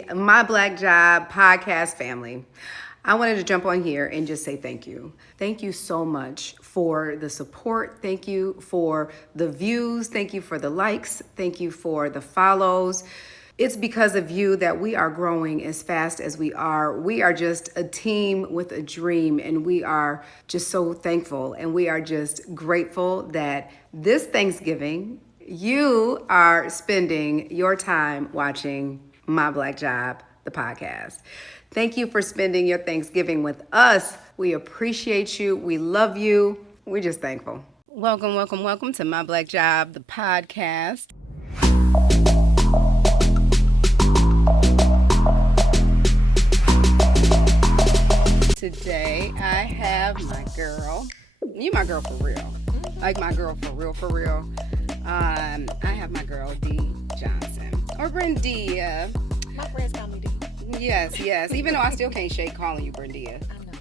Hey, my Black Job podcast family. I wanted to jump on here and just say thank you. Thank you so much for the support. Thank you for the views. Thank you for the likes. Thank you for the follows. It's because of you that we are growing as fast as we are. We are just a team with a dream, and we are just so thankful and we are just grateful that this Thanksgiving, you are spending your time watching My Black Job, the podcast. Thank you for spending your Thanksgiving with us. We appreciate you. We love you. We're just thankful. Welcome, welcome, welcome to My Black Job, the podcast. Today, I have my girl. You my girl for real. Like my girl for real, for real. I have my girl, D. Johnson. Or Brendea. My friends call me D. Yes, yes. Even though I still can't shake calling you Brendea. I know.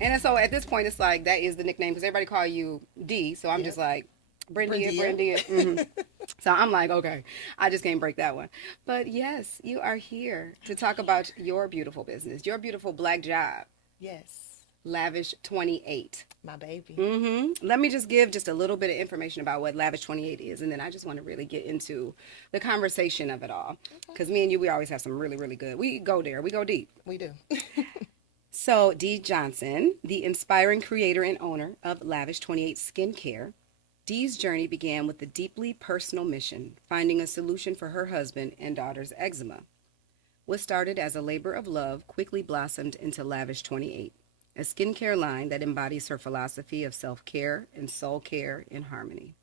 And so at this point, it's like, that is the nickname because everybody call you D. So I'm just like, Brendea. Mm-hmm. So I'm like, okay, I just can't break that one. But yes, you are here to talk about your beautiful business, your beautiful Black Job. Yes. LAVISH28. My baby. Mm-hmm. Let me just give just a little bit of information about what LAVISH28 is, and then I just want to really get into the conversation of it all. Because me and you, we always have some really, really good. We go there. We go deep. We do. So, Dee Johnson, the inspiring creator and owner of LAVISH28 Skincare, Dee's journey began with a deeply personal mission, finding a solution for her husband and daughter's eczema. What started as a labor of love quickly blossomed into LAVISH28, a skincare line that embodies her philosophy of self-care and soul care in harmony.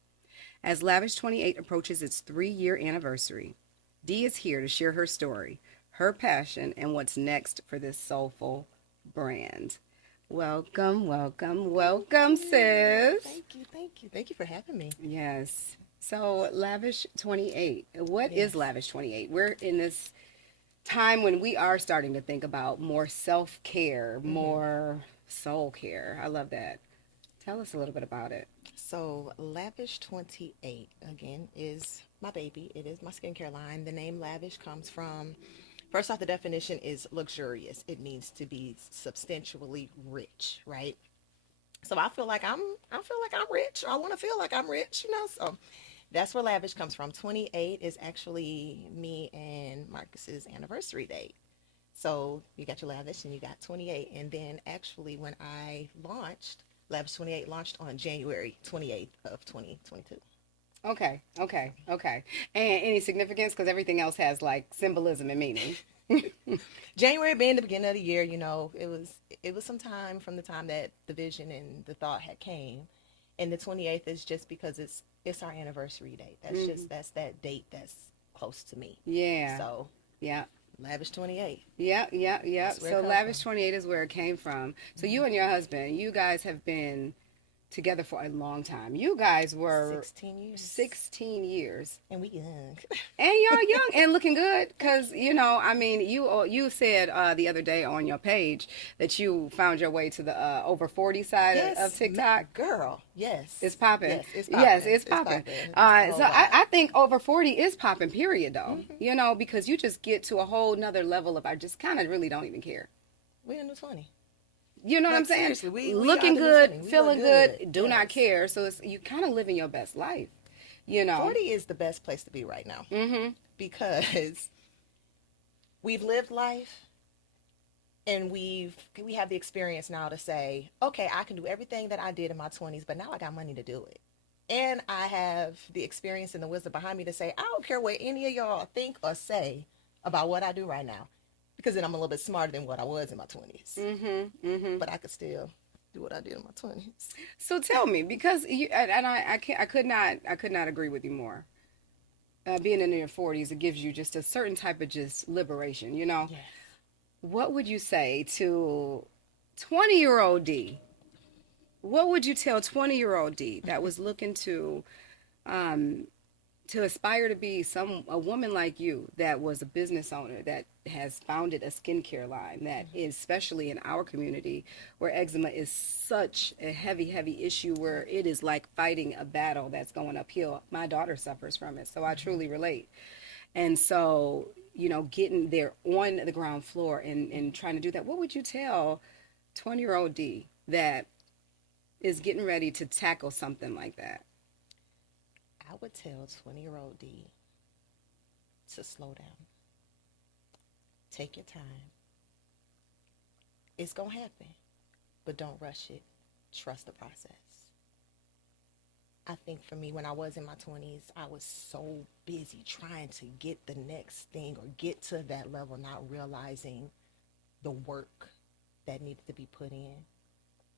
As LAVISH28 approaches its 3-year anniversary, Dee is here to share her story, her passion, and what's next for this soulful brand. Welcome, welcome, welcome, sis. Thank you for having me. Yes. So, LAVISH28. What is LAVISH28? We're in this time when we are starting to think about more self-care, more soul care. I love that. Tell us a little bit about it. So, LAVISH28, again, is my baby. It is my skincare line. The name Lavish comes from, first off, the definition is luxurious. It means to be substantially rich, right? So I feel like I'm rich. Or I want to feel like I'm rich, So that's where Lavish comes from. 28 is actually me and Marcus's anniversary date. So you got your Lavish and you got 28. And then actually when I launched, LAVISH28 launched on January 28th of 2022. Okay. And any significance? Because everything else has like symbolism and meaning. January being the beginning of the year, it was some time from the time that the vision and the thought had came. And the 28th is just because it's our anniversary date. That's that date that's close to me. Yeah. So yeah. LAVISH28. Yeah. So LAVISH28 is where it came from. So you and your husband, you guys have been together for a long time. You guys were 16 years. 16 years. And we young. And y'all young and looking good because, you said the other day on your page that you found your way to the over 40 side of TikTok. Girl, yes. It's popping. Yes, it's popping. Yes, it's popping. I think over 40 is popping, period, though. Because you just get to a whole nother level of I just kind of really don't even care. We in the 20. You know what I'm saying? We looking good, feeling good, do not care. So you kind of living your best life, 40 is the best place to be right now. Mm-hmm. Because we've lived life and we have the experience now to say, okay, I can do everything that I did in my 20s, but now I got money to do it. And I have the experience and the wisdom behind me to say, I don't care what any of y'all think or say about what I do right now. Because then I'm a little bit smarter than what I was in my 20s. Mm-hmm. But I could still do what I did in my 20s. So tell me, because I could not agree with you more. Being in your 40s, it gives you just a certain type of just liberation, Yes. What would you say to 20-year-old D? What would you tell 20-year-old D that was looking to aspire to be a woman like you that was a business owner that has founded a skincare line that is, especially in our community where eczema is such a heavy issue where it is like fighting a battle that's going uphill. My daughter suffers from it, so I truly relate. And so getting there on the ground floor and trying to do that, what would you tell 20-year-old D that is getting ready to tackle something like that? I would tell 20-year-old D to slow down. Take your time. It's going to happen, but don't rush it. Trust the process. I think for me, when I was in my 20s, I was so busy trying to get the next thing or get to that level, not realizing the work that needed to be put in.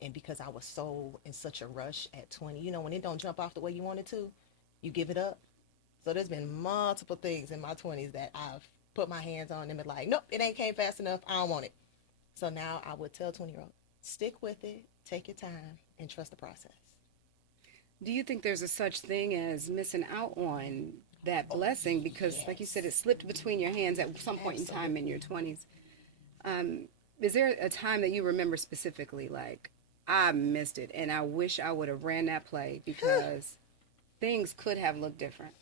And because I was so in such a rush at 20, when it don't jump off the way you want it to, you give it up. So there's been multiple things in my 20s that I've put my hands on and been like, nope, it ain't came fast enough. I don't want it. So now I would tell 20-year-old, stick with it, take your time, and trust the process. Do you think there's a such thing as missing out on that blessing? Because, like you said, it slipped between your hands at some point in time in your 20s. Is there a time that you remember specifically, like, I missed it, and I wish I would have ran that play because things could have looked different?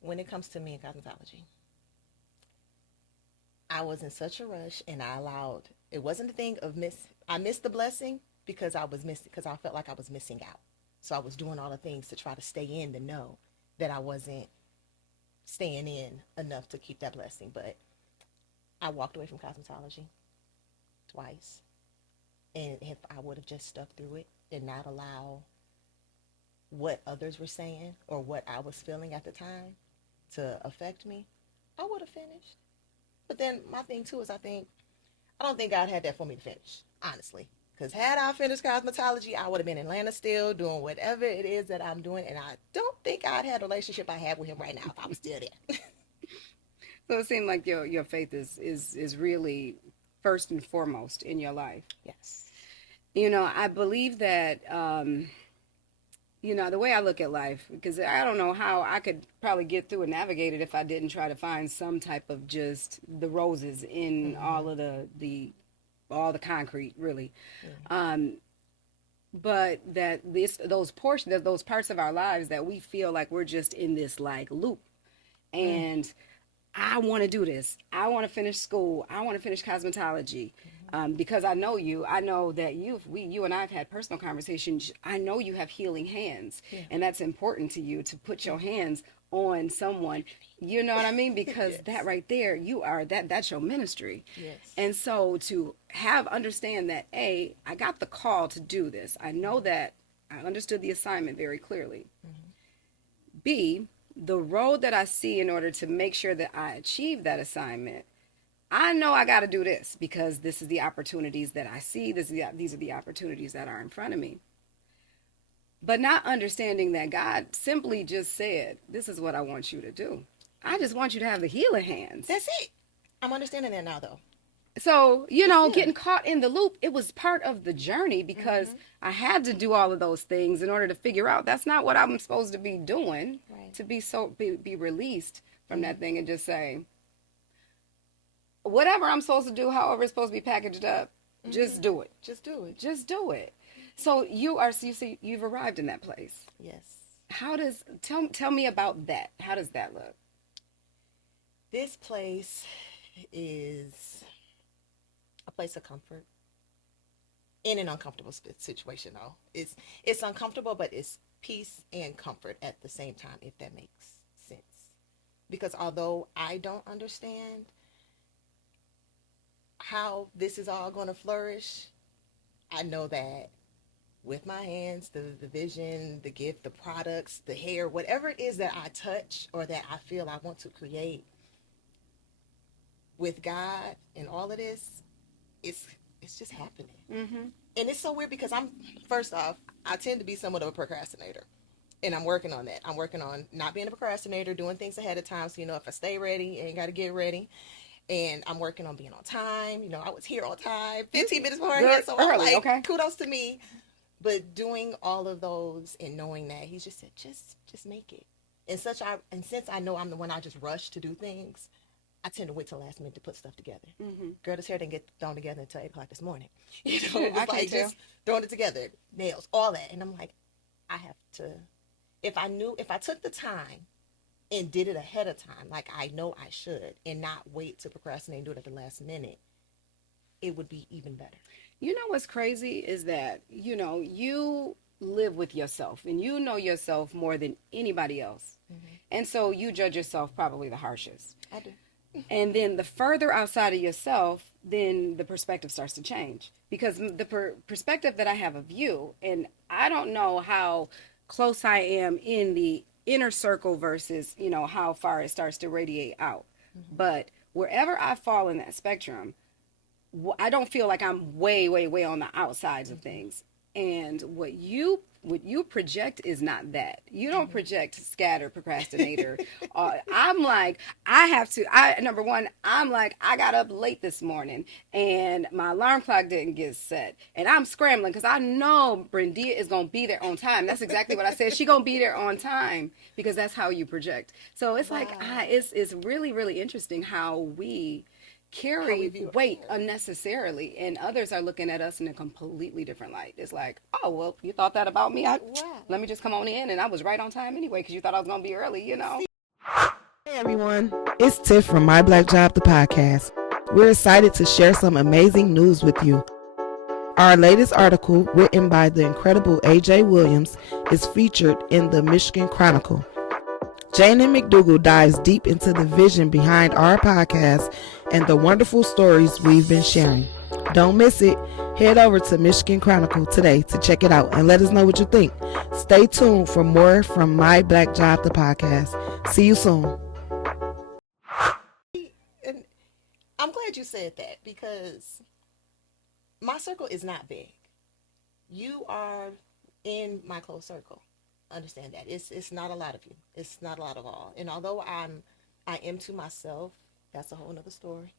When it comes to me in cosmetology, I was in such a rush, and it wasn't a thing of I missed the blessing because because I felt like I was missing out. So I was doing all the things to try to stay in to know that I wasn't staying in enough to keep that blessing. But I walked away from cosmetology twice. And if I would have just stuck through it and not allow what others were saying or what I was feeling at the time to affect me, I would have finished. But then my thing too is I don't think God had that for me to finish, honestly. Because had I finished cosmetology, I would have been in Atlanta still doing whatever it is that I'm doing. And I don't think I'd had a relationship I have with him right now if I was still there. So it seemed like your faith is really first and foremost in your life. Yes. I believe that, the way I look at life, because I don't know how I could probably get through and navigate it if I didn't try to find some type of just the roses in all of all the concrete, really. But that those parts of our lives that we feel like we're just in this like loop, and I want to do this. I want to finish school. I want to finish cosmetology. Because I know you. I know that you and I have had personal conversations. I know you have healing hands, and that's important to you to put your hands on someone. You know what I mean? Because that right there, that's your ministry. Yes. And so to understand that, A, I got the call to do this. I know that I understood the assignment very clearly. B, the road that I see in order to make sure that I achieve that assignment, I know I got to do this because this is the opportunities that I see. These are the opportunities that are in front of me. But not understanding that God simply just said, this is what I want you to do. I just want you to have the healing hands. That's it. I'm understanding that now, though. So, getting caught in the loop, it was part of the journey because I had to do all of those things in order to figure out that's not what I'm supposed to be doing, to be released from that thing and just say, whatever I'm supposed to do, however it's supposed to be packaged up, just do it. Just do it. Just do it. So you've arrived in that place. Yes. Tell me about that. How does that look? This place is a place of comfort in an uncomfortable situation, though. It's uncomfortable, but it's peace and comfort at the same time, if that makes sense. Because although I don't understand how this is all going to flourish, I know that with my hands, the vision, the gift, the products, the hair, whatever it is that I touch or that I feel I want to create with God and all of this, it's just happening. And it's so weird because first off, I tend to be somewhat of a procrastinator. And I'm working on that. I'm working on not being a procrastinator, doing things ahead of time. So, if I stay ready, you ain't got to get ready. And I'm working on being on time. I was here on time, 15 minutes beforehand. So I'm like, okay, kudos to me. But doing all of those and knowing that he just said, just make it. And since I know I'm the one I just rush to do things, I tend to wait till the last minute to put stuff together. Girl, this hair didn't get thrown together until 8 o'clock this morning. I can tell. Just throwing it together, nails, all that. And I'm like, I have to, if I took the time and did it ahead of time, like I know I should, and not wait to procrastinate and do it at the last minute, it would be even better. You know what's crazy is that, you live with yourself and you know yourself more than anybody else. Mm-hmm. And so you judge yourself probably the harshest. I do. And then the further outside of yourself, then the perspective starts to change. Because the perspective that I have of you, and I don't know how close I am in the inner circle versus, how far it starts to radiate out. Mm-hmm. But wherever I fall in that spectrum, I don't feel like I'm way, way, way on the outsides of things. And what you project is not that. You don't project scatter, procrastinator. I'm like, number one, I'm like, I got up late this morning and my alarm clock didn't get set. And I'm scrambling because I know Brendea is going to be there on time. That's exactly what I said. She going to be there on time because that's how you project. So it's like, it's really, really interesting how we carry weight unnecessarily, and others are looking at us in a completely different light. It's like, oh, well, you thought that about me? Let me just come on in, and I was right on time anyway because you thought I was going to be early, Hey everyone, it's Tiff from My Black Job, the podcast. We're excited to share some amazing news with you. Our latest article, written by the incredible AJ Williams, is featured in the Michigan Chronicle. Jane and McDougal dives deep into the vision behind our podcast and the wonderful stories we've been sharing. Don't miss it. Head over to Michigan Chronicle today to check it out and let us know what you think. Stay tuned for more from My Black Job, the podcast. See you soon. And I'm glad you said that, because my circle is not big. You are in my close circle. Understand that it's not a lot of you. It's not a lot of all. And although I am to myself, that's a whole nother story.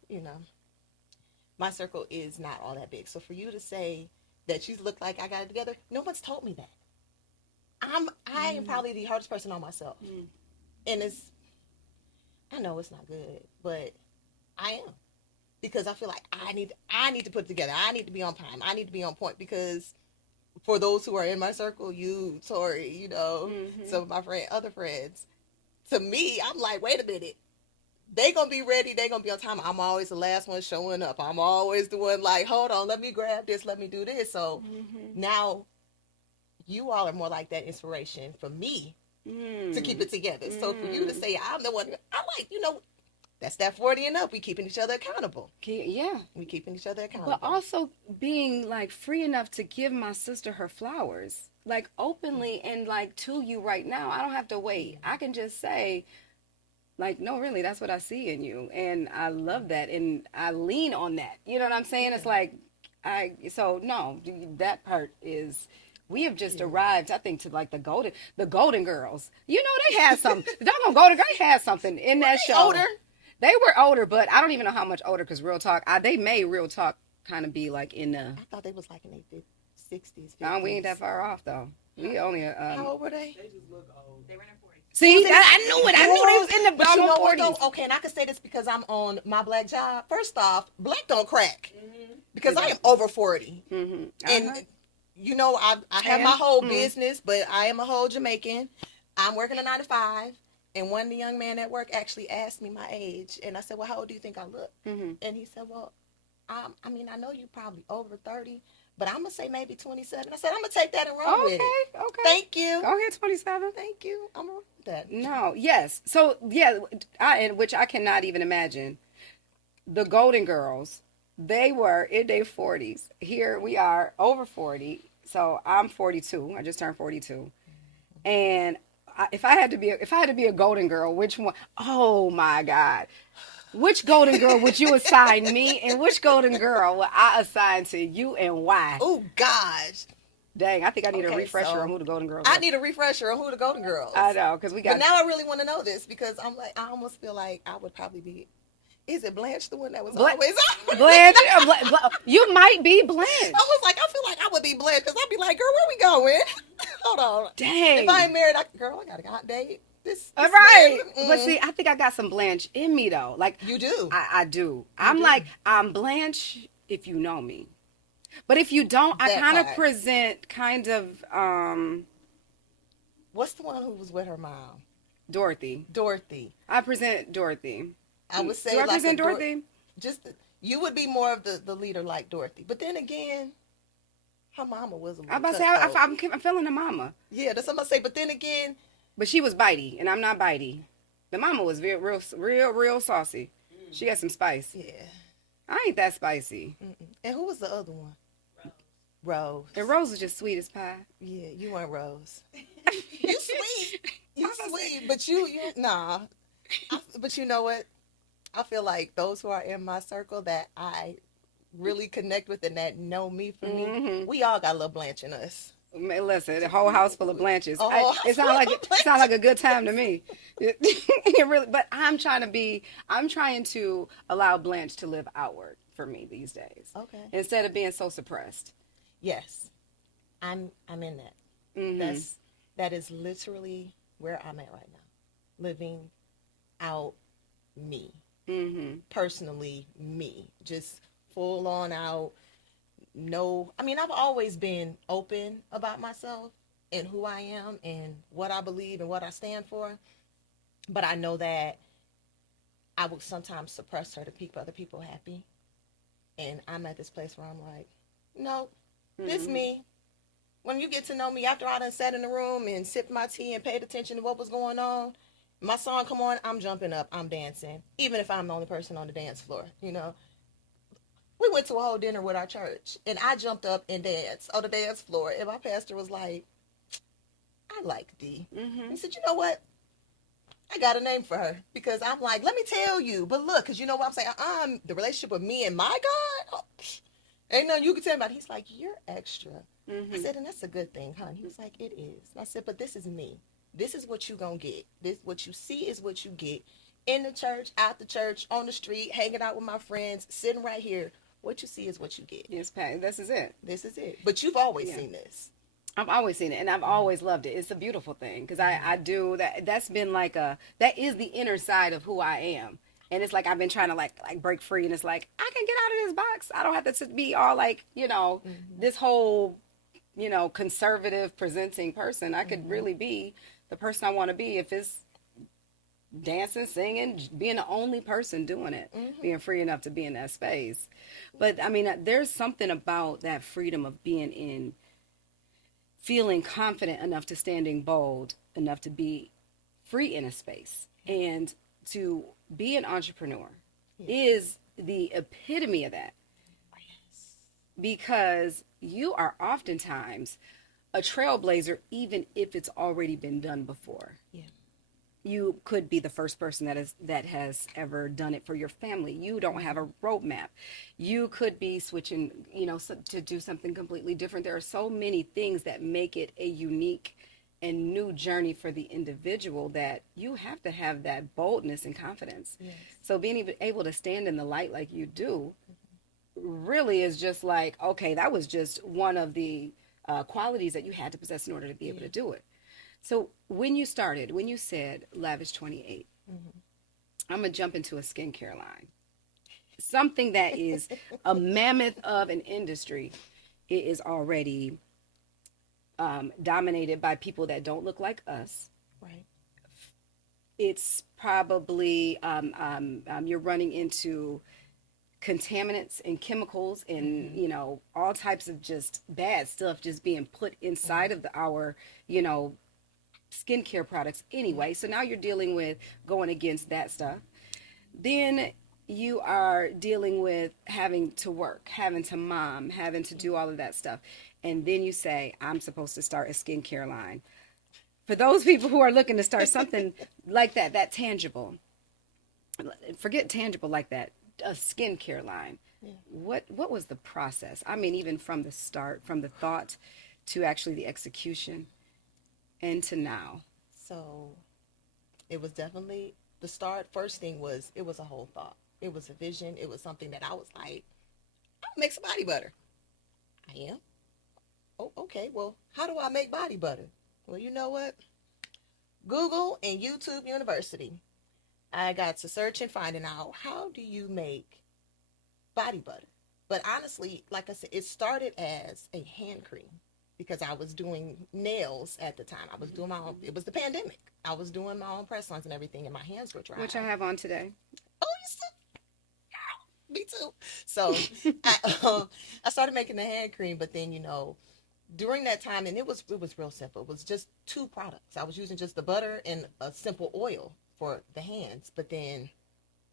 My circle is not all that big. So for you to say that you look like I got it together, no one's told me that. I am probably the hardest person on myself, and I know it's not good, but I am, because I feel like I need to put it together. I need to be on time. I need to be on point, because for those who are in my circle, you, Tori, some of my other friends, to me, I'm like, wait a minute. They gonna be ready. They gonna be on time. I'm always the last one showing up. I'm always the one like, hold on, let me grab this. Let me do this. So now you all are more like that inspiration for me to keep it together. So for you to say I'm the one, I like, that's that 40 and up. We keeping each other accountable. Yeah. We keeping each other accountable. But also being like free enough to give my sister her flowers, like openly and like to you right now. I don't have to wait. I can just say, like, no, really, that's what I see in you. And I love that. And I lean on that. You know what I'm saying? It's like, that part is, we have just arrived, I think, to like the golden girls. They had something. The doggone golden girls had something in that show. Older. They were older, but I don't even know how much older, because real talk, they made real talk kind of be like in the... I thought they was like in their 60s, 50s. No, we ain't that far off, though. We only... how old were they? They just look old. They were in their 40s. See, I knew it. I knew they was in the doggone 40s. Okay, and I can say this because I'm on My Black Job. First off, black don't crack. Because I am over 40. Mm-hmm. And, I have my whole business, but I am a whole Jamaican. I'm working a 9 to 5. And one of the young men at work actually asked me my age. And I said, well, how old do you think I look? And he said, well, I know you probably over 30, but I'm going to say maybe 27. I said, I'm going to take that and run with it. Okay. Thank you. Go ahead, 27. Thank you. I'm going to with that. No, yes. So, yeah, which I cannot even imagine. The Golden Girls, they were in their 40s. Here we are, over 40. So I'm 42. I just turned 42. And if I had to be a golden girl, which one? Oh my God. Which golden girl would you assign me, and which golden girl would I assign to you, and why? Oh gosh. Dang, I think I need a refresher on who the golden girls are. I need a refresher on who the golden girls. I know, because we got... But now I really want to know this, because I'm like, I almost feel like I would probably be... Is it Blanche, the one that was always on? Blanche? You might be Blanche. I was like, I feel like I would be Blanche, because I'd be like, girl, where we going? Hold on. Dang. If I ain't married, girl, I got a hot date. This right. But see, I think I got some Blanche in me, though. Like, you do. I do. I'm Blanche if you know me. But if you don't, I kind of present kind of... What's the one who was with her mom? Dorothy. Dorothy. I present Dorothy. I would say Do I like present Dorothy? You would be more of the leader like Dorothy. But then again, her mama was a little I'm about to say cutthroat. I'm feeling the mama, Yeah, that's what I'm gonna say. But then again, but she was bitey, and I'm not bitey. The mama was real saucy. She had some spice. yeah. I ain't that spicy. Mm-mm. And who was the other one? Rose. And Rose was just sweet as pie. Yeah, you weren't Rose. You sweet. You sweet, but you nah. But you know what? I feel like those who are in my circle that I really connect with and that know me for me, we all got a little Blanche in us. Man, listen, the whole house full of Blanches. A whole It sounds like a good time to me. It really, but I'm trying to allow Blanche to live outward for me these days. Okay. Instead of being so suppressed. Yes, I'm in that. Mm-hmm. That is literally where I'm at right now, living out me, personally me, just full on out. No, I mean I've always been open about myself and who I am and what I believe and what I stand for, but I know that I will sometimes suppress her to keep other people happy, and I'm at this place where I'm like, no. This me. When you get to know me after I done sat in the room and sipped my tea and paid attention to what was going on, my song come on, I'm jumping up, I'm dancing, even if I'm the only person on the dance floor. We went to a whole dinner with our church, and I jumped up and danced on the dance floor, and my pastor was like, I like D. He said, you know what? I got a name for her, because I'm like, let me tell you, but look, because you know what I'm saying? The relationship with me and my God, ain't nothing you can tell me about. He's like, you're extra. I said, and that's a good thing, hon. He was like, it is. I said, but this is me. This is what you gonna get. What you see is what you get. In the church, out the church, on the street, hanging out with my friends, sitting right here. What you see is what you get. Yes, Pat. This is it. This is it. But you've always seen this. I've always seen it, and I've always loved it. It's a beautiful thing, because I do that. That's been that is the inner side of who I am. And it's like I've been trying to like break free, and it's like I can get out of this box. I don't have to be all like, this whole, conservative presenting person. I could really be the person I want to be if it's dancing, singing, being the only person doing it, being free enough to be in that space. But I mean, there's something about that freedom of feeling confident enough to standing bold enough to be free in a space, and to be an entrepreneur is the epitome of that. Because you are oftentimes a trailblazer, even if it's already been done before. Yeah. You could be the first person that has ever done it for your family. You don't have a roadmap. You could be switching, to do something completely different. There are so many things that make it a unique and new journey for the individual that you have to have that boldness and confidence. Yes. So being able to stand in the light like you do really is just like, okay, that was just one of the qualities that you had to possess in order to be able to do it. So when you said LAVISH28, I'm going to jump into a skincare line. Something that is a mammoth of an industry. It is already dominated by people that don't look like us. Right. It's probably, you're running into contaminants and chemicals and, all types of just bad stuff just being put inside of our, skincare products anyway. So now you're dealing with going against that stuff. Then you are dealing with having to work, having to mom, having to do all of that stuff. And then you say, I'm supposed to start a skincare line. For those people who are looking to start something like that tangible, forget tangible like that, a skincare line. Yeah. What was the process? I mean, even from the start, from the thought to actually the execution and to now. So it was definitely the start. First thing was, it was a whole thought. It was a vision. It was something that I was like, I'll make some body butter. I am. Oh, okay. Well, how do I make body butter? Well, you know what? Google and YouTube University. I got to searching, finding out, how do you make body butter? But honestly, like I said, it started as a hand cream. because I was doing nails at the time. I was doing my own, it was the pandemic. I was doing my own press-ons and everything, and my hands were dry. Which I have on today. Oh, you still, me too. So I started making the hand cream, but then, during that time, and it was real simple. It was just 2 products. I was using just the butter and a simple oil for the hands. But then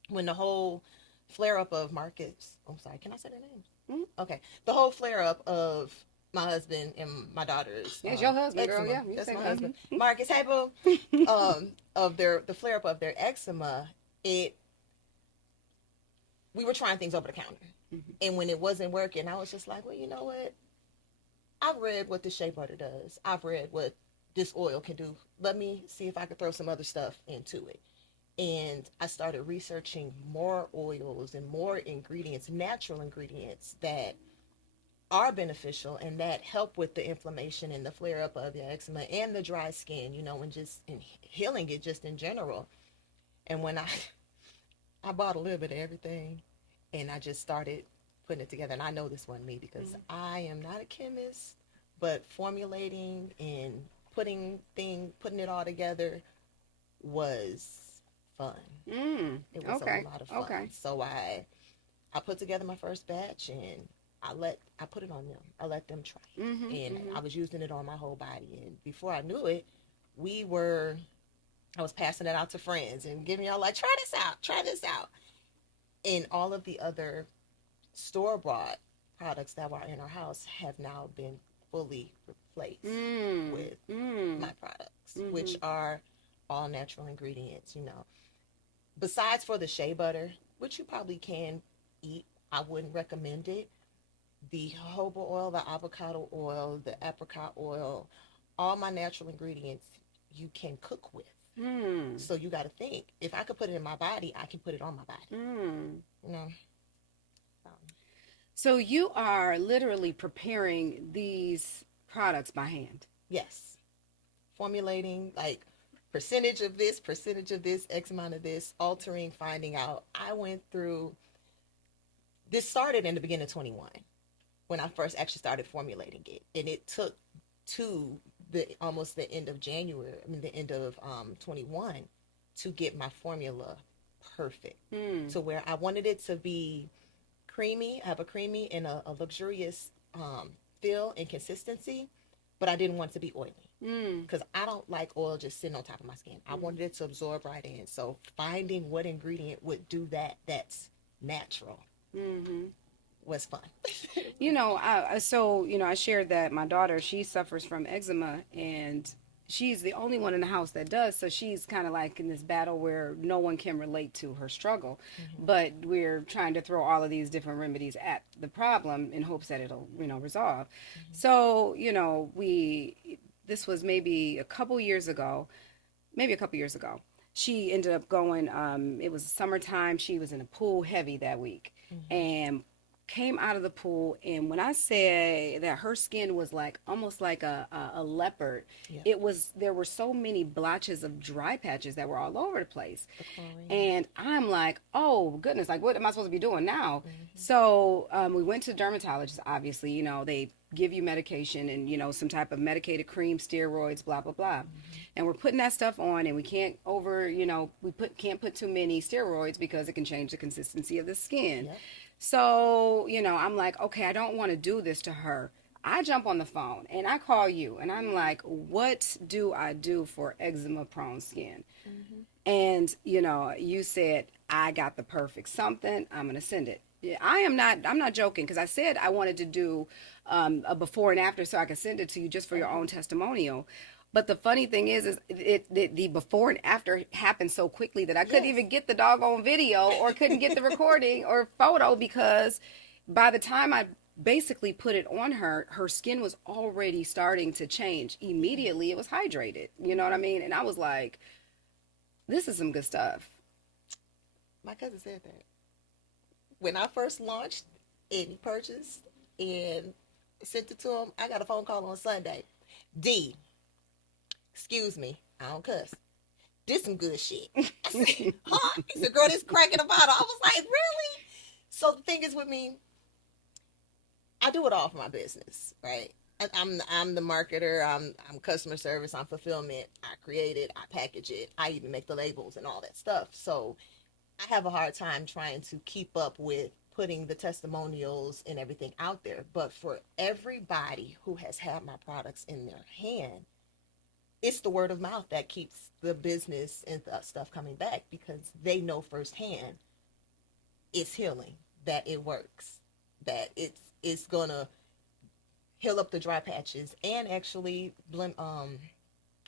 when the whole flare up of Marcus, I'm sorry, can I say their names? Mm-hmm. Okay. The whole flare up of my husband and my daughter's. It's your husband, girl. eczema. Yeah, That's my husband. Marcus, hey, boo. Of the flare up of their eczema, we were trying things over the counter. Mm-hmm. And when it wasn't working, I was just like, well, you know what? I've read what the shea butter does. I've read what this oil can do. Let me see if I could throw some other stuff into it. And I started researching more oils and more ingredients, natural ingredients that are beneficial and that help with the inflammation and the flare up of the eczema and the dry skin, and healing it just in general. And when I bought a little bit of everything, and I just started putting it together. And I know this wasn't me because I am not a chemist, but formulating and putting it all together was fun. It was a lot of fun. Okay. So I put together my first batch, and I put it on them. I let them try it. And I was using it on my whole body. And before I knew it, I was passing it out to friends and giving y'all like, try this out. And all of the other store-bought products that were in our house have now been fully replaced with my products, which are all natural ingredients, Besides for the shea butter, which you probably can eat, I wouldn't recommend it. The jojoba oil, the avocado oil, the apricot oil, all my natural ingredients you can cook with. So you got to think, if I could put it in my body, I can put it on my body. So you are literally preparing these products by hand? Yes. Formulating, like, percentage of this, X amount of this, altering, finding out. I went through, this started in the beginning of 21 when I first actually started formulating it. And it took to almost the end of January, the end of 21 to get my formula perfect. To where I wanted it to be creamy, have a creamy and a luxurious feel and consistency, but I didn't want it to be oily. Because I don't like oil just sitting on top of my skin. I wanted it to absorb right in. So finding what ingredient would do that's natural was fun. I shared that my daughter, she suffers from eczema, and she's the only one in the house that does. So she's kind of like in this battle where no one can relate to her struggle. But we're trying to throw all of these different remedies at the problem in hopes that it'll, resolve. So, this was maybe a couple years ago. She ended up going, it was summertime. She was in a pool heavy that week and came out of the pool. And when I say that her skin was like almost like a leopard, there were so many blotches of dry patches that were all over the place. And I'm like, oh goodness, like what am I supposed to be doing now? So we went to the dermatologist, obviously, they give you medication and, some type of medicated cream, steroids, blah, blah, blah. And we're putting that stuff on, and we can't can't put too many steroids because it can change the consistency of the skin. So, I'm like, okay, I don't want to do this to her. I jump on the phone and I call you and I'm like, what do I do for eczema prone skin? And, you said, I got the perfect something. I'm going to send it. I'm not joking, because I said I wanted to do a before and after so I could send it to you just for your own testimonial. But the funny thing is the before and after happened so quickly that I couldn't even get the doggone video or couldn't get the recording or photo, because by the time I basically put it on her skin was already starting to change. Immediately it was hydrated. You know what I mean? And I was like, this is some good stuff. My cousin said that. When I first launched and purchased and sent it to him, I got a phone call on Sunday. D, excuse me, I don't cuss. This some good shit. I said, huh? He said, girl, this crack in a bottle. I was like, really? So the thing is with me, I do it all for my business, right? I'm the marketer. I'm customer service. I'm fulfillment. I create it. I package it. I even make the labels and all that stuff. So I have a hard time trying to keep up with putting the testimonials and everything out there. But for everybody who has had my products in their hand, it's the word of mouth that keeps the business and stuff coming back, because they know firsthand it's healing, that it works, that it's gonna heal up the dry patches and actually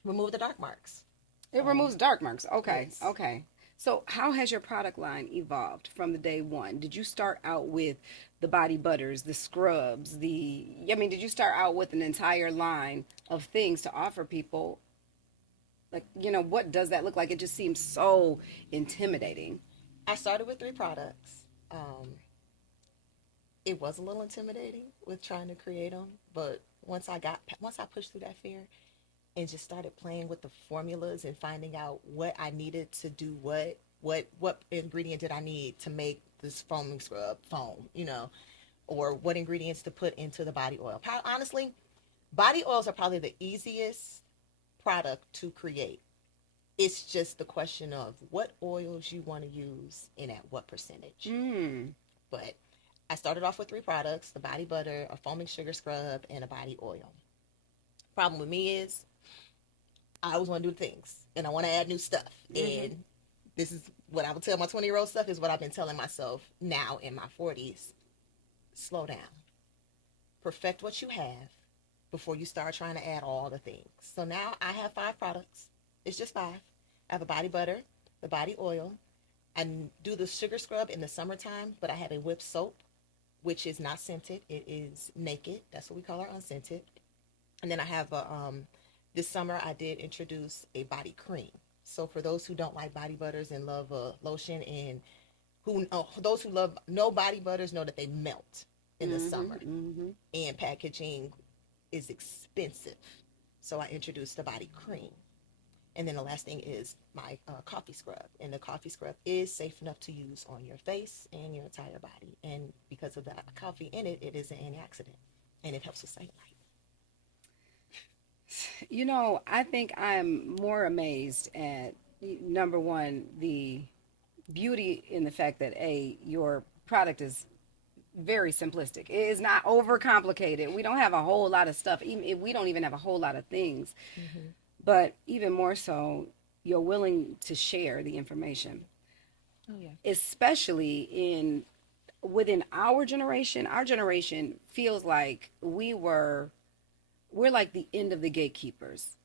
remove the dark marks. It removes dark marks. Okay. Yes. Okay. So how has your product line evolved from the day one? Did you start out with the body butters, the scrubs, did you start out with an entire line of things to offer people? Like, what does that look like? It just seems so intimidating. I started with 3 products. It was a little intimidating with trying to create them, but once I pushed through that fear and just started playing with the formulas and finding out what I needed to do, what ingredient did I need to make this foaming scrub foam, or what ingredients to put into the body oil. Honestly, body oils are probably the easiest product to create. It's just the question of what oils you want to use and at what percentage. But I started off with 3 products: the body butter, a foaming sugar scrub, and a body oil. Problem with me is I always want to do things and I want to add new stuff. And this is what I would tell my 20-year-old stuff, is what I've been telling myself now in my 40s. Slow down. Perfect what you have before you start trying to add all the things. So now I have 5 products. It's just 5. I have a body butter, the body oil. I do the sugar scrub in the summertime, but I have a whipped soap, which is not scented. It is naked. That's what we call our unscented. And then I have this summer I did introduce a body cream. So for those who don't like body butters and love lotion, and those who love no body butters, know that they melt in the summer. And packaging is expensive. So I introduced the body cream. And then the last thing is my coffee scrub. And the coffee scrub is safe enough to use on your face and your entire body. And because of the coffee in it, it is an antioxidant. And it helps with cellulite. I think I'm more amazed at, number one, the beauty in the fact that, your product is very simplistic. It is not overcomplicated. We don't have a whole lot of stuff. We don't even have a whole lot of things. But even more so, you're willing to share the information. Oh, yeah. Especially within our generation. Our generation feels like we're like the end of the gatekeepers.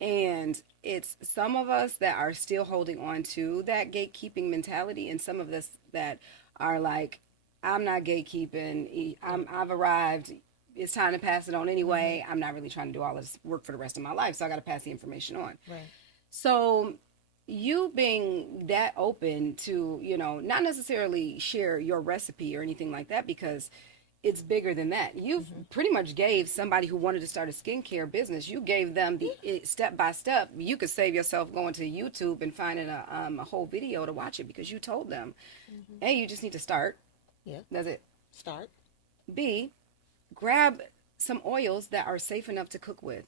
And it's some of us that are still holding on to that gatekeeping mentality, and some of us that are like, I'm not gatekeeping. I've arrived. It's time to pass it on anyway. I'm not really trying to do all this work for the rest of my life, so I got to pass the information on. Right. So you being that open to, not necessarily share your recipe or anything like that, because it's bigger than that. You've pretty much gave somebody who wanted to start a skincare business, you gave them the step by step. You could save yourself going to YouTube and finding a whole video to watch it, because you told them, A, you just need to start. Yeah. That's it. Start. B, grab some oils that are safe enough to cook with.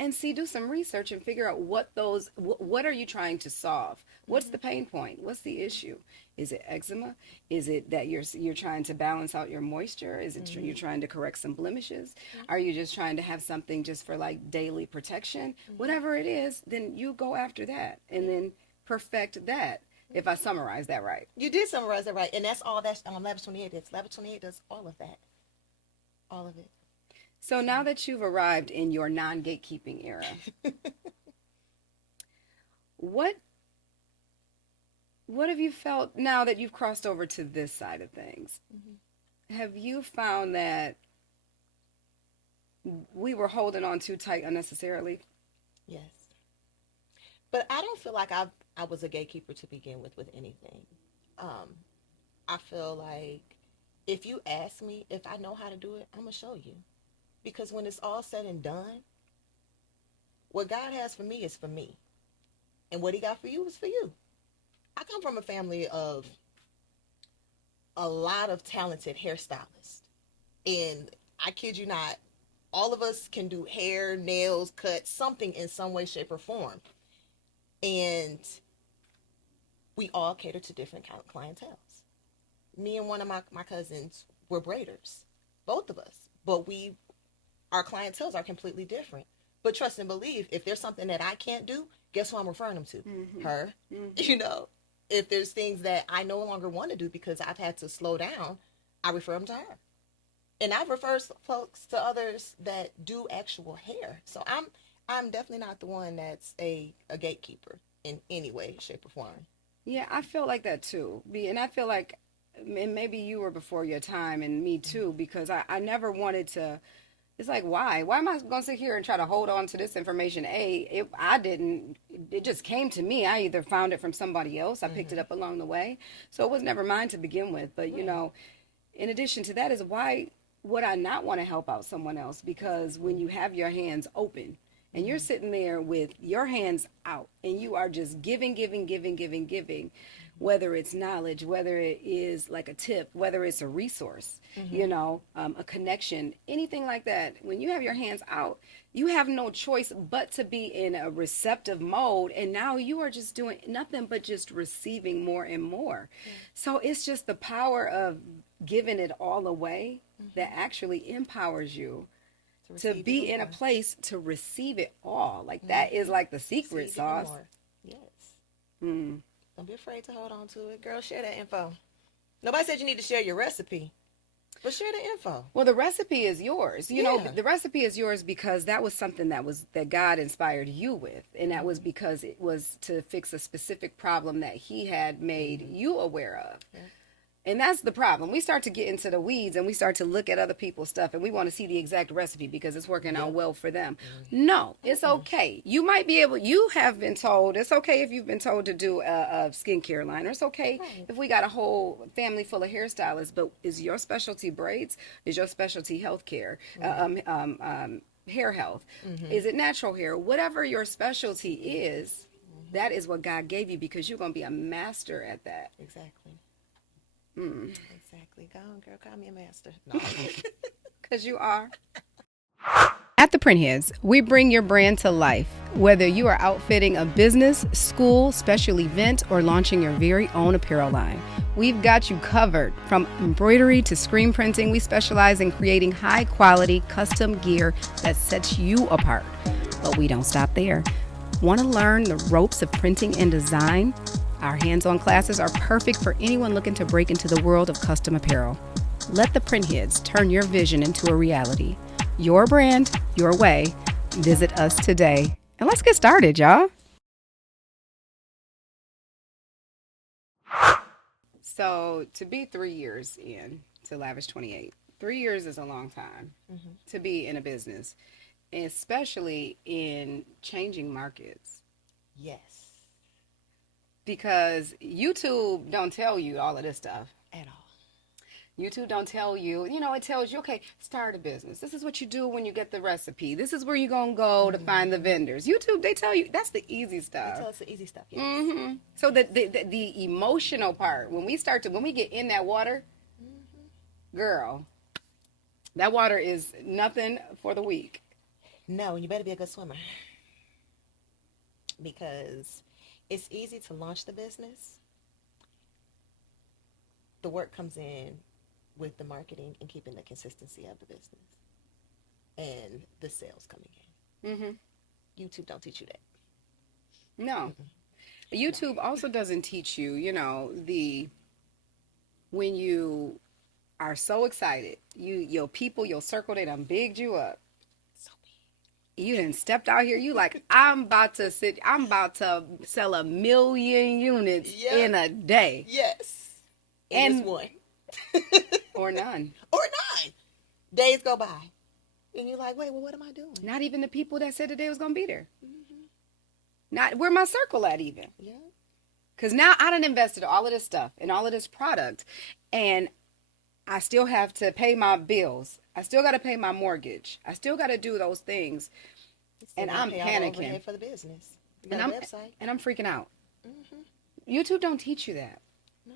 And C, do some research and figure out what are you trying to solve? What's the pain point? What's the issue? Is it eczema? Is it that you're trying to balance out your moisture? Is it you're trying to correct some blemishes? Are you just trying to have something just for like daily protection? Whatever it is, then you go after that and then perfect that. If I summarize that right. You did summarize that right. And that's all that LAVISH28 is. LAVISH28 does all of that. All of it. So now that you've arrived in your non-gatekeeping era, what have you felt now that you've crossed over to this side of things? Have you found that we were holding on too tight unnecessarily? Yes. But I don't feel like I was a gatekeeper to begin with anything. I feel like if you ask me if I know how to do it, I'm going to show you. Because when it's all said and done, what God has for me is for me. And what he got for you is for you. I come from a family of a lot of talented hairstylists. And I kid you not, all of us can do hair, nails, cut, something in some way, shape, or form. And we all cater to different clienteles. Me and one of my cousins were braiders, both of us. But our clienteles are completely different. But trust and believe, if there's something that I can't do, guess who I'm referring them to? Her. If there's things that I no longer want to do because I've had to slow down, I refer them to her. And I've referred folks to others that do actual hair. So I'm definitely not the one that's a gatekeeper in any way, shape, or form. Yeah, I feel like that too. And I feel like, and maybe you were before your time, and me too, because I never wanted to. It's like, why? Why am I going to sit here and try to hold on to this information? I didn't, it just came to me. I either found it from somebody else, I picked it up along the way. So it was never mine to begin with. But, in addition to that is, why would I not want to help out someone else? Because when you have your hands open and you're sitting there with your hands out and you are just giving, whether it's knowledge, whether it is like a tip, whether it's a resource, a connection, anything like that. When you have your hands out, you have no choice but to be in a receptive mode. And now you are just doing nothing but just receiving more and more. Yeah. So it's just the power of giving it all away that actually empowers you to be in a place to receive it all. Like that is like the secret sauce. Yes. Don't be afraid to hold on to it. Girl, share that info. Nobody said you need to share your recipe, but share the info. Well, the recipe is yours. You know, the recipe is yours because that was something that God inspired you with. And that was because it was to fix a specific problem that he had made you aware of. Yeah. And that's the problem. We start to get into the weeds and we start to look at other people's stuff and we want to see the exact recipe because it's working out well for them. No, it's okay. You might be able, you have been told, it's okay if you've been told to do a skincare line, or it's okay if we got a whole family full of hairstylists, but is your specialty braids? Is your specialty healthcare? Hair health? Is it natural hair? Whatever your specialty is, that is what God gave you because you're going to be a master at that. Exactly. Exactly. Go on, girl. Call me a master. No. Because you are. At The Print Heads, we bring your brand to life. Whether you are outfitting a business, school, special event, or launching your very own apparel line, we've got you covered. From embroidery to screen printing, we specialize in creating high-quality, custom gear that sets you apart. But we don't stop there. Want to learn the ropes of printing and design? Our hands-on classes are perfect for anyone looking to break into the world of custom apparel. Let the Print Heads turn your vision into a reality. Your brand, your way. Visit us today. And let's get started, y'all. So to be 3 years in to LAVISH28, 3 years is a long time to be in a business, especially in changing markets. Yes. Because YouTube don't tell you all of this stuff. At all. YouTube don't tell you, it tells you, okay, start a business. This is what you do when you get the recipe. This is where you're going to go to find the vendors. YouTube, they tell you, that's the easy stuff. They tell us the easy stuff, yes. So the emotional part, when we get in that water, girl, that water is nothing for the weak. No, you better be a good swimmer. Because it's easy to launch the business. The work comes in with the marketing and keeping the consistency of the business and the sales coming in. YouTube don't teach you that. No. YouTube also doesn't teach you, when you are so excited, your people, your circle, they done bigged you up. You done stepped out here. You like, I'm about to sell 1 million units in a day. Yes. And one. Or none. Or none. Days go by. And you're like, wait, well, what am I doing? Not even the people that said that they was going to be there. Not where my circle at even. Yeah. Because now I done invested all of this stuff and all of this product. And I still have to pay my bills. I still got to pay my mortgage. I still got to do those things. And I'm panicking. For the business. And I'm freaking out. YouTube don't teach you that. No.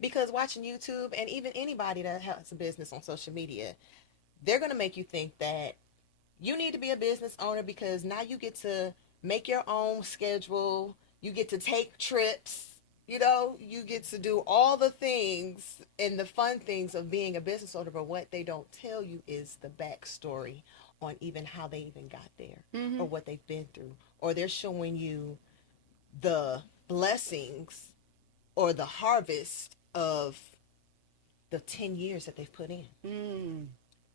Because watching YouTube, and even anybody that has a business on social media, they're going to make you think that you need to be a business owner because now you get to make your own schedule. You get to take trips. You know, you get to do all the things and the fun things of being a business owner. But what they don't tell you is the backstory on even how they even got there or what they've been through. Or they're showing you the blessings or the harvest of the 10 years that they've put in.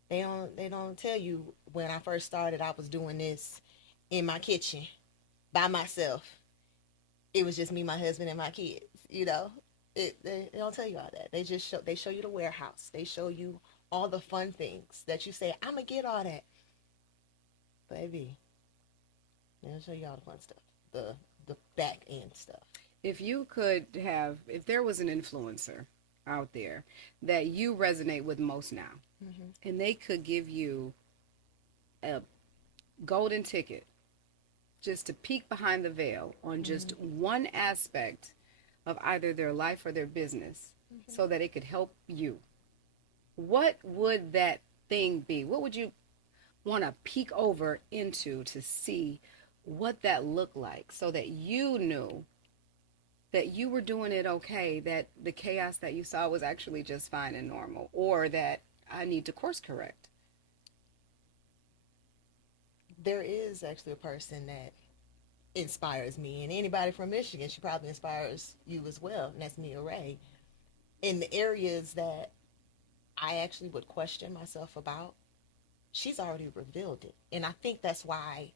They don't tell you when I first started I was doing this in my kitchen by myself. It was just me, my husband, and my kids. You know, they don't tell you all that. They show you the warehouse. They show you all the fun things that you say I'm gonna get all that, baby. They don't show you all the fun stuff, the back end stuff. If you could have, if there was an influencer out there that you resonate with most now, and they could give you a golden ticket just to peek behind the veil on just one aspect of either their life or their business so that it could help you, what would that thing be? What would you want to peek over into to see what that looked like so that you knew that you were doing it okay, that the chaos that you saw was actually just fine and normal, or that I need to course correct? There is actually a person that inspires me, and anybody from Michigan, she probably inspires you as well, and that's Mia Ray. In the areas that I actually would question myself about, she's already revealed it. And I think that's why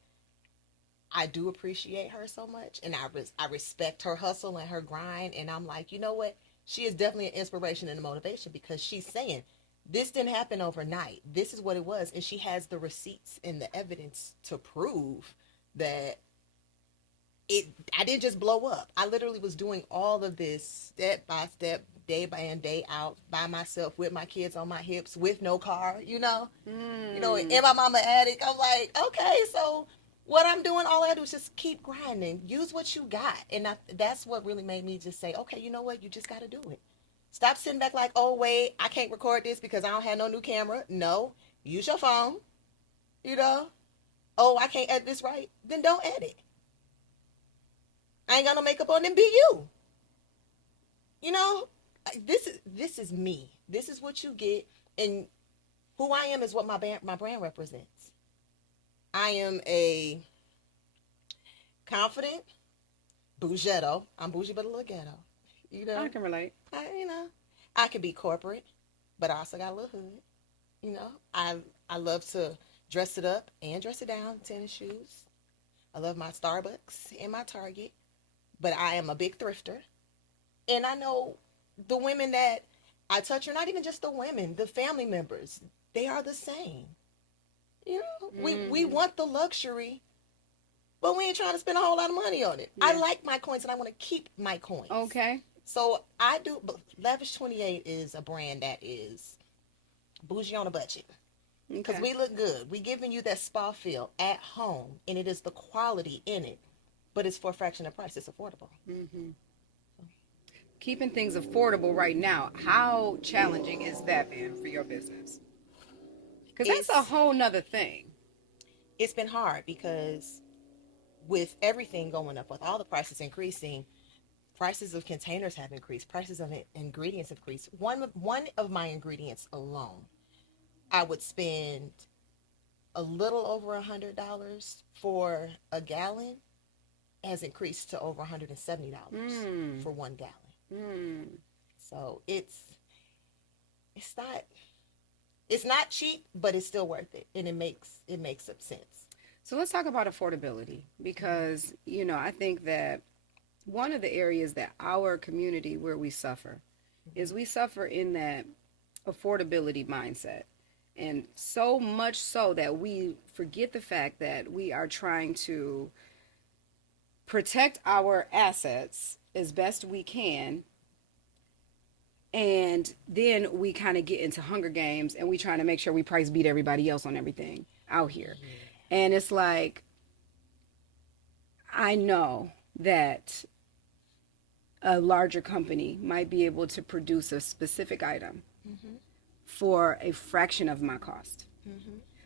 I do appreciate her so much, and I respect her hustle and her grind, and I'm like, you know what? She is definitely an inspiration and a motivation because she's saying, this didn't happen overnight. This is what it was, and she has the receipts and the evidence to prove that I didn't just blow up. I literally was doing all of this step by step, day by day out by myself with my kids on my hips with no car, you know, and my mama addict. I'm like, okay, so what I'm doing, all I gotta do is just keep grinding, use what you got. And that's what really made me just say, okay, you know what? You just got to do it. Stop sitting back like, oh, wait, I can't record this because I don't have no new camera. No, use your phone, you know. Oh, I can't edit this right. Then don't edit. I ain't got no makeup on, then be you. You know, this is me. This is what you get. And who I am is what my brand represents. I am a confident bougetto. I'm bougie but a little ghetto. You know, I can relate. I can be corporate, but I also got a little hood. You know, I love to dress it up and dress it down. Tennis shoes. I love my Starbucks and my Target, but I am a big thrifter. And I know the women that I touch are not even just the women, the family members. They are the same. You know, we want the luxury, but we ain't trying to spend a whole lot of money on it. Yeah. I like my coins and I want to keep my coins. Okay. So I do. LAVISH28 is a brand that is bougie on a budget. Because we look good. We giving you that spa feel at home, and it is the quality in it, but it's for a fraction of the price. It's affordable. Keeping things affordable right now, how challenging is that been for your business? Because that's a whole nother thing. It's been hard because with everything going up, with all the prices increasing, prices of containers have increased, prices of ingredients have increased. One of my ingredients alone, I would spend a little over $100 for a gallon, has increased to over $170 for 1 gallon. So it's not cheap, but it's still worth it, and it makes some sense. So let's talk about affordability, because I think that one of the areas that our community where we suffer is we suffer in that affordability mindset. And so much so that we forget the fact that we are trying to protect our assets as best we can. And then we kind of get into Hunger Games and we trying to make sure we price beat everybody else on everything out here. Yeah. And it's like, I know that a larger company might be able to produce a specific item for a fraction of my cost.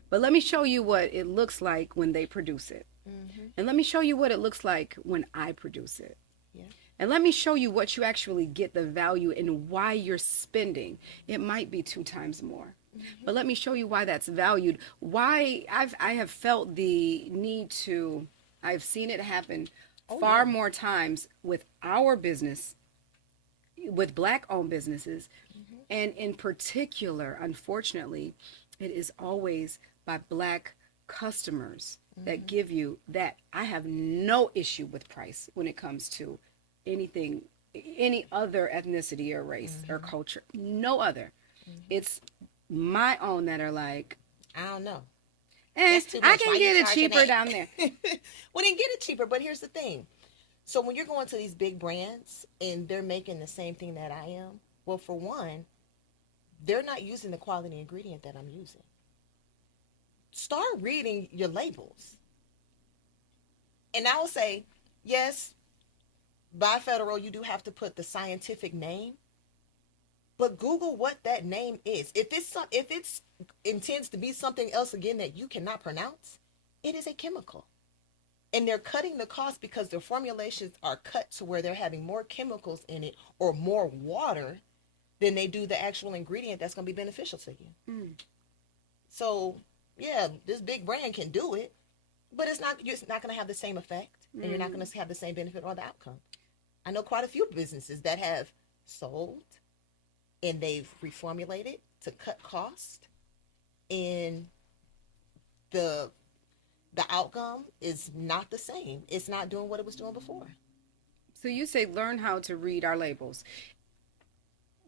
But let me show you what it looks like when they produce it. And let me show you what it looks like when I produce it. Yeah. And let me show you what you actually get the value and why you're spending. It might be 2 times more. But let me show you why that's valued. Why I have felt the need to, I've seen it happen far more times with our business, with Black owned businesses. And in particular, unfortunately, it is always by Black customers that give you that. I have no issue with price when it comes to anything, any other ethnicity or race or culture. No other. It's my own that are like, I don't know. I That's too much. can Why get you it charging cheaper that? down there. Well, then get it cheaper. But here's the thing. So when you're going to these big brands and they're making the same thing that I am, well, for one, they're not using the quality ingredient that I'm using. Start reading your labels. And I will say, yes, by federal, you do have to put the scientific name, but Google what that name is. If it's intends to be something else again that you cannot pronounce, it is a chemical. And they're cutting the cost because their formulations are cut to where they're having more chemicals in it or more water than they do the actual ingredient that's going to be beneficial to you. So, yeah, this big brand can do it, but it's not going to have the same effect, and you're not going to have the same benefit or the outcome. I know quite a few businesses that have sold and they've reformulated to cut cost, and the outcome is not the same. It's not doing what it was doing before. So you say learn how to read our labels.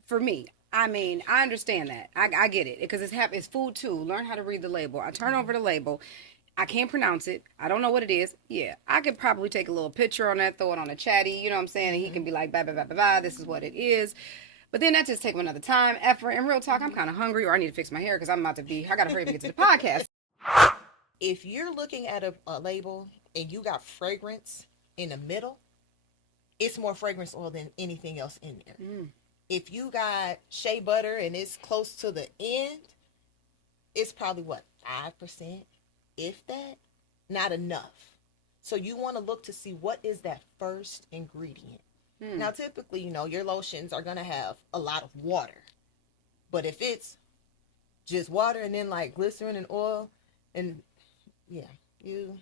For me, I mean, I understand that. I get it because it's food too. Learn how to read the label. I turn over the label. I can't pronounce it. I don't know what it is. Yeah, I could probably take a little picture on that, throw it on a chatty, you know what I'm saying? And he can be like, blah, blah, blah, blah, blah, this is what it is. But then that just takes another time, effort, and real talk, I'm kind of hungry or I need to fix my hair because I got to hurry up and get to the podcast. If you're looking at a label and you got fragrance in the middle, it's more fragrance oil than anything else in there. If you got shea butter and it's close to the end, it's probably 5%, if that, not enough. So you want to look to see what is that first ingredient. Now, typically, your lotions are going to have a lot of water. But if it's just water and then like glycerin and oil, and yeah, you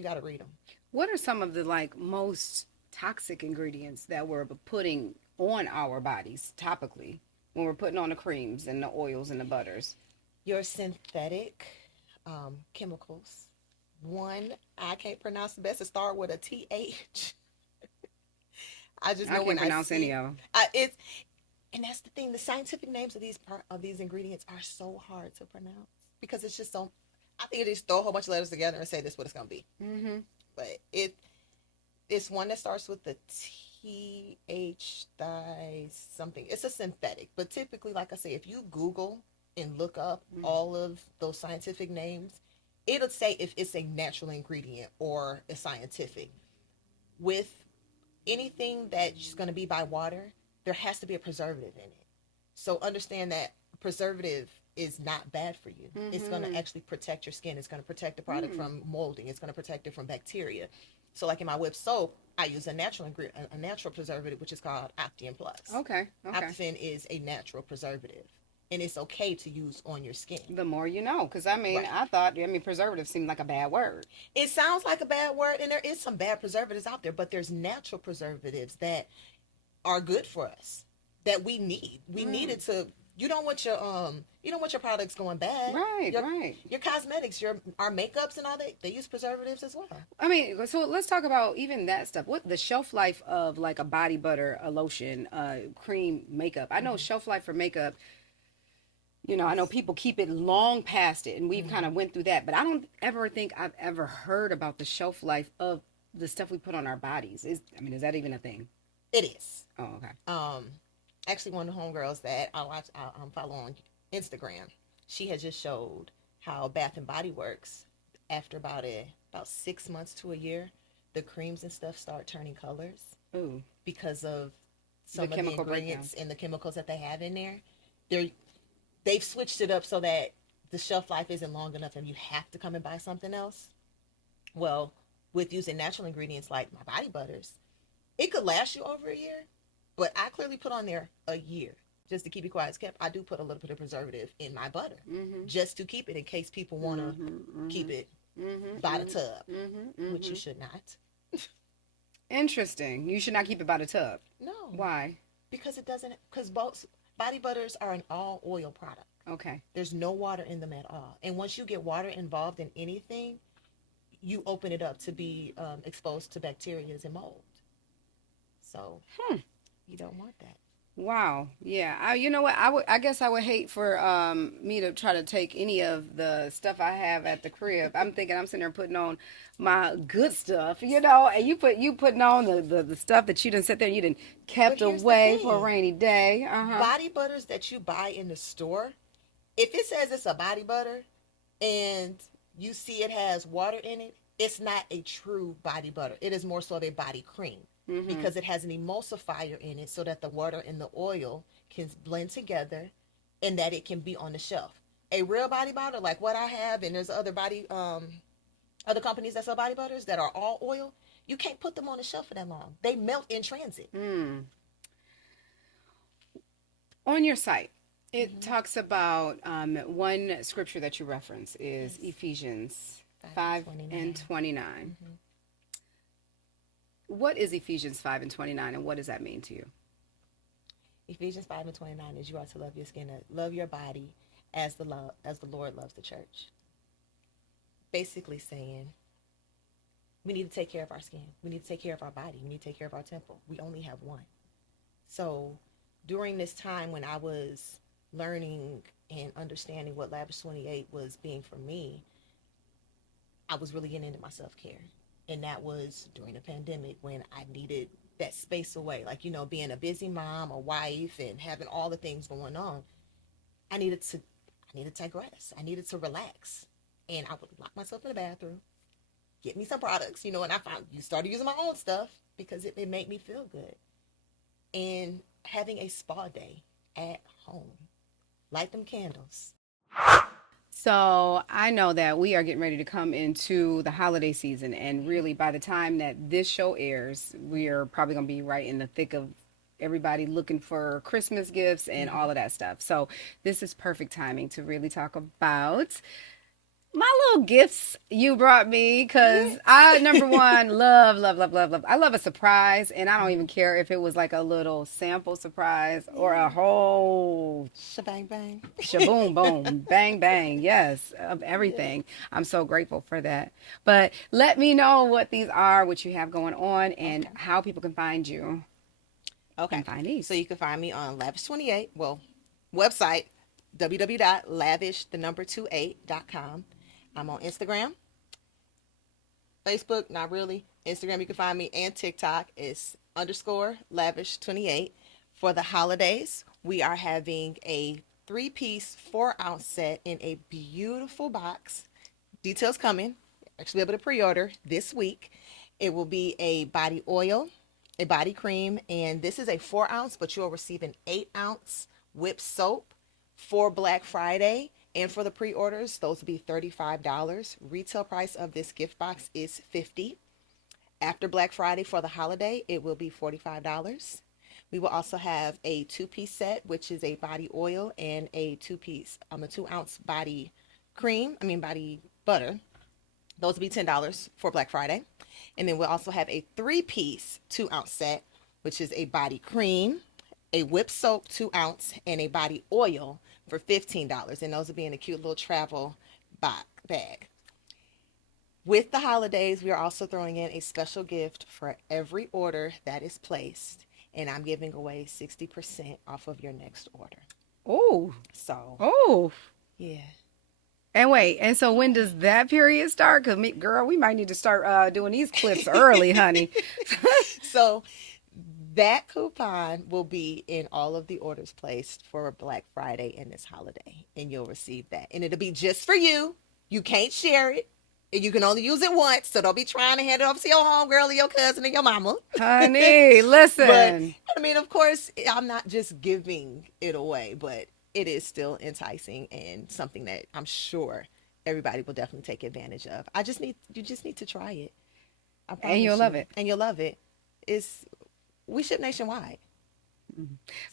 got to read them. What are some of the most toxic ingredients that we're putting on our bodies topically when we're putting on the creams and the oils and the butters? Your synthetic chemicals. One I can't pronounce the best. It start with a TH. I just know I can't pronounce any of them. And that's the thing. The scientific names of these ingredients are so hard to pronounce because it's just so. I think they just throw a whole bunch of letters together and say this is what it's gonna be. But it's one that starts with the TH something. It's a synthetic, but typically, like I say, if you Google and look up all of those scientific names, it'll say if it's a natural ingredient or a scientific. With anything that's going to be by water, there has to be a preservative in it. So understand that preservative is not bad for you. It's going to actually protect your skin. It's going to protect the product from molding. It's going to protect it from bacteria. So like in my whip soap, I use a natural ingredient, a natural preservative, which is called Optium Plus. Okay. Optifen is a natural preservative, and it's okay to use on your skin. The more you know, because I thought preservative seemed like a bad word. It sounds like a bad word, and there is some bad preservatives out there, but there's natural preservatives that are good for us that we need. We need it to. You don't want your products going bad. Right. Your cosmetics, our makeups and all that, they use preservatives as well. I mean, so let's talk about even that stuff. What the shelf life of like a body butter, a lotion, cream, makeup. I know shelf life for makeup. I know people keep it long past it, and we've kind of went through that. But I don't ever think I've ever heard about the shelf life of the stuff we put on our bodies. Is that even a thing? It is. Oh, okay. Actually, one of the homegirls that I follow on Instagram, she had just showed how Bath and Body Works, after about 6 months to a year, the creams and stuff start turning colors. Ooh. Because of some of the ingredients breakdown and the chemicals that they have in there. They've switched it up so that the shelf life isn't long enough and you have to come and buy something else. Well, with using natural ingredients like my body butters, it could last you over a year, but I clearly put on there a year. Just to keep it quiet as kept, I do put a little bit of preservative in my butter just to keep it in case people want to keep it by the tub, which you should not. Interesting. You should not keep it by the tub. No. Why? Because it doesn't, because both body butters are an all oil product. Okay. There's no water in them at all. And once you get water involved in anything, you open it up to be exposed to bacteria and mold. So you don't want that. Wow. Yeah. You know what? I guess I would hate for me to try to take any of the stuff I have at the crib. I'm thinking I'm sitting there putting on my good stuff, and you putting on the stuff that you done sit there and you done kept away for a rainy day. Body butters that you buy in the store, if it says it's a body butter and you see it has water in it, it's not a true body butter. It is more so of a body cream. Because it has an emulsifier in it so that the water and the oil can blend together and that it can be on the shelf. A real body butter, like what I have, and there's other other companies that sell body butters that are all oil, you can't put them on the shelf for that long. They melt in transit. On your site, it talks about one scripture that you reference is Ephesians 5 and 29. What is Ephesians 5 and 29, and what does that mean to you? Ephesians 5 and 29 is you are to love your skin, love your body as the Lord loves the church. Basically saying we need to take care of our skin. We need to take care of our body. We need to take care of our temple. We only have one. So during this time when I was learning and understanding what LAVISH28 was being for me, I was really getting into my self-care. And that was during the pandemic when I needed that space away. Like, being a busy mom, a wife, and having all the things going on. I needed to digress. I needed to relax. And I would lock myself in the bathroom, get me some products, and I started using my own stuff because it made me feel good. And having a spa day at home. Light them candles. So I know that we are getting ready to come into the holiday season, and really by the time that this show airs, we are probably going to be right in the thick of everybody looking for Christmas gifts and all of that stuff. So this is perfect timing to really talk about my little gifts you brought me, because I, number one, love. I love a surprise, and I don't even care if it was like a little sample surprise or a whole Shabang bang. shaboom boom, bang bang, yes, of everything. I'm so grateful for that. But let me know what these are, what you have going on, and how people can find you. Okay. And find these. So you can find me on LAVISH28, website, www.lavish28.com. I'm on Instagram, Facebook, not really. Instagram, you can find me, and TikTok is _lavish28. For the holidays, we are having a 3-piece 4-ounce set in a beautiful box. Details coming. Actually, be able to pre-order this week. It will be a body oil, a body cream, and this is a 4-ounce, but you'll receive an 8-ounce whipped soap for Black Friday. And for the pre-orders, those will be $35. Retail price of this gift box is $50. After Black Friday for the holiday, it will be $45. We will also have a 2-piece set, which is a body oil and a 2-ounce body butter. Those will be $10 for Black Friday. And then we'll also have a 3-piece 2-ounce set, which is a body cream, a whipped soap 2-ounce, and a body oil for $15. And those will be in a cute little travel bag. With the holidays, we are also throwing in a special gift for every order that is placed. And I'm giving away 60% off of your next order. Oh. So. Yeah. And wait, and so when does that period start? Because, girl, we might need to start doing these clips early, honey. So that coupon will be in all of the orders placed for Black Friday and this holiday, and you'll receive that. And it'll be just for you. You can't share it, and you can only use it once, so don't be trying to hand it off to your homegirl or your cousin or your mama. Honey, listen. But, of course, I'm not just giving it away, but it is still enticing and something that I'm sure everybody will definitely take advantage of. You just need to try it. I And you'll promise love you. it. And you'll love it. It's we ship nationwide.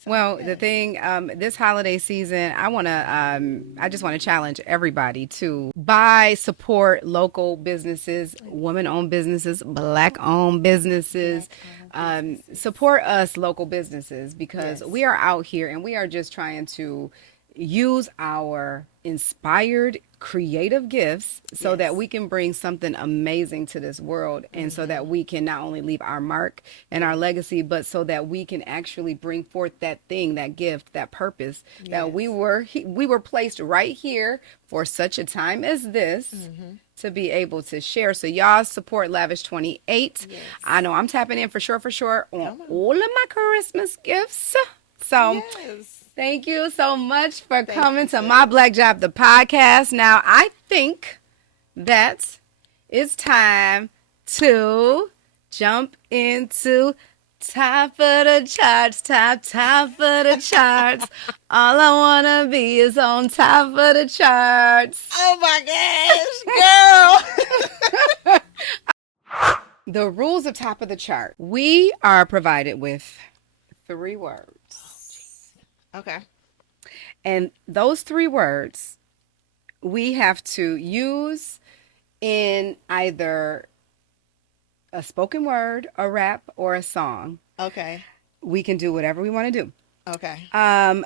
So Well, yeah. the thing, this holiday season, I just want to challenge everybody to buy, support local businesses, women-owned businesses, black-owned businesses. Businesses. Support us, local businesses, because Yes. we are out here and we are just trying to use our inspired creative gifts so that Yes. we can bring something amazing to this world, and so that we can not only leave our mark and our legacy, but so that we can actually bring forth that thing, that gift, that purpose that Yes. we were placed right here for such a time as this to be able to share. So y'all support Lavish 28. Yes. I know I'm tapping in for sure on Come on. all of my Christmas gifts. So Yes. thank you so much for Thank coming you, to sis. My Black Job, the podcast. Now, I think that it's time to jump into top of the charts, top of the charts. All I want to be is on top of the charts. Oh my gosh, girl. The rules of top of the chart. We are provided with 3 words. Okay. And those 3 words we have to use in either a spoken word, a rap, or a song. Okay. We can do whatever we want to do. Okay.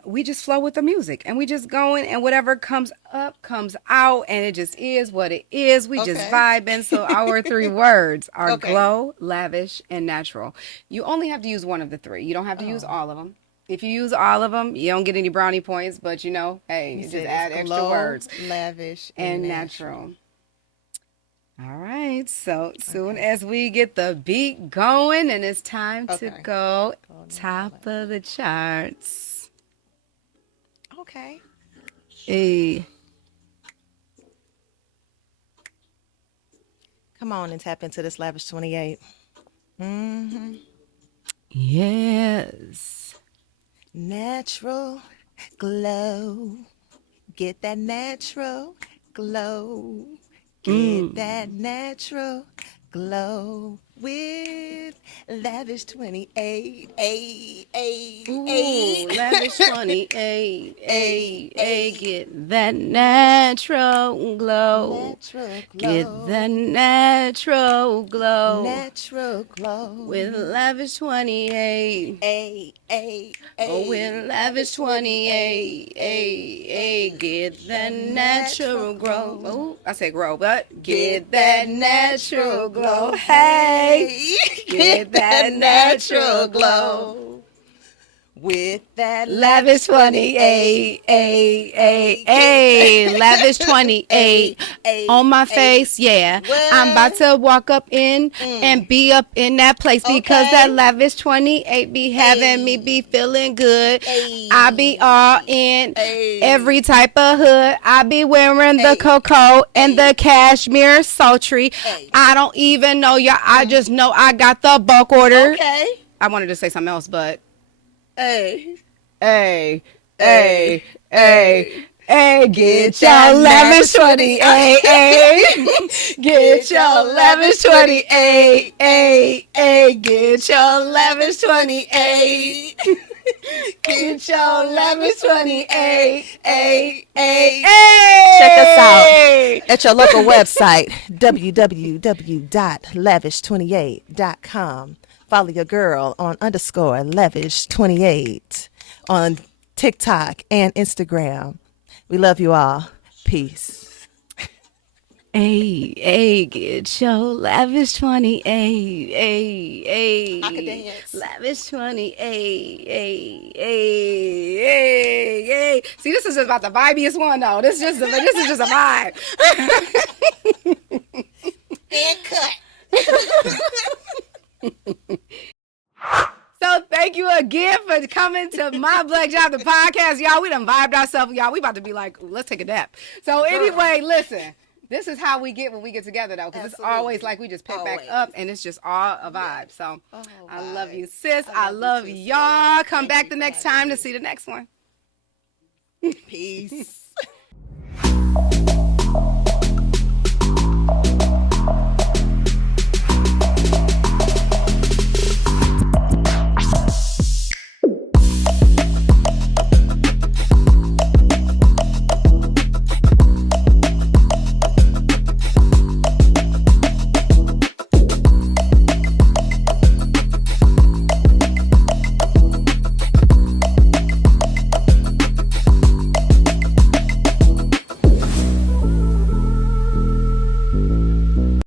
We just flow with the music and we just going, and whatever comes up comes out, and it just is what it is. We just Okay. vibing. So our 3 words are Okay. glow, lavish, and natural. You only have to use one of the 3. You don't have to use all of them. If you use all of them, you don't get any brownie points, but hey, You just said add it's extra glow, words. lavish, And natural. All right. So soon as we get the beat going, and it's time to Okay. go top of the charts. Okay. Hey. Come on and tap into this Lavish 28. Mm-hmm. Yes. Natural glow. Get that natural glow. Get that natural glow with Lavish 28. Ooh, lavish 28. Get that natural glow. Natural glow. Get that natural glow. Natural glow. With lavish 28. Oh, with lavish 28. Get that natural glow. Oh, I said grow, but get that natural glow. Hey, get that natural glow. With that Lavish 28, lavish 28 on my face, yeah. I'm about to walk up in and be up in that place because that lavish 28 be having me be feeling good. I be all in every type of hood. I be wearing the cocoa and the cashmere sultry. I don't even know y'all. I just know I got the bulk order. Okay. I wanted to say something else, but. Hey. Hey, get your lavish 28, get your lavish 28, get your lavish 28, get your lavish 28, Check us out at your local website, www.lavish28.com. Follow your girl on _lavish28 on TikTok and Instagram. We love you all. Peace. Get your lavish 28, I can dance. lavish 28, See, this is just about the vibiest one, though. This is just a vibe. And cut. So thank you again for coming to My Black Job, the podcast. Y'all, we done vibed ourselves. Y'all, we about to be like, let's take a nap. So anyway, listen, this is how we get when we get together, though, because it's always like we just pick back up, and it's just all a vibe. So I love you, sis. I love y'all. Come back the next time to see the next one. Peace.